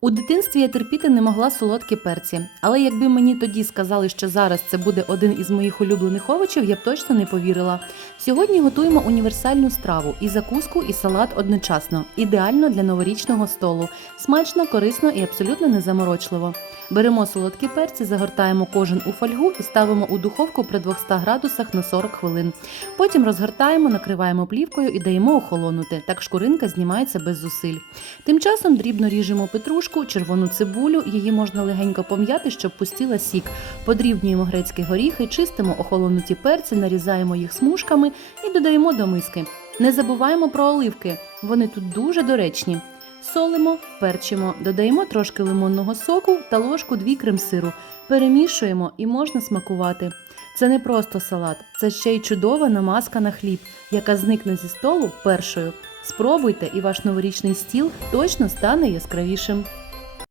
У дитинстві я терпіти не могла солодкі перці, але якби мені тоді сказали, що зараз це буде один із моїх улюблених овочів, я б точно не повірила. Сьогодні готуємо універсальну страву і закуску, і салат одночасно. Ідеально для новорічного столу. Смачно, корисно і абсолютно незаморочливо. Беремо солодкі перці, загортаємо кожен у фольгу і ставимо у духовку при 200 градусах на 40 хвилин. Потім розгортаємо, накриваємо плівкою і даємо охолонути. Так шкуринка знімається без зусиль. Тим часом дрібно ріжемо петрушку, червону цибулю, її можна легенько пом'яти, щоб пустіла сік. Подрібнюємо грецькі горіхи, чистимо охолонуті перці, нарізаємо їх смужками і додаємо до миски. Не забуваємо про оливки, вони тут дуже доречні. Солимо, перчимо, додаємо трошки лимонного соку та ложку дві крем-сиру. Перемішуємо і можна смакувати. Це не просто салат, це ще й чудова намазка на хліб, яка зникне зі столу першою. Спробуйте, і ваш новорічний стіл точно стане яскравішим.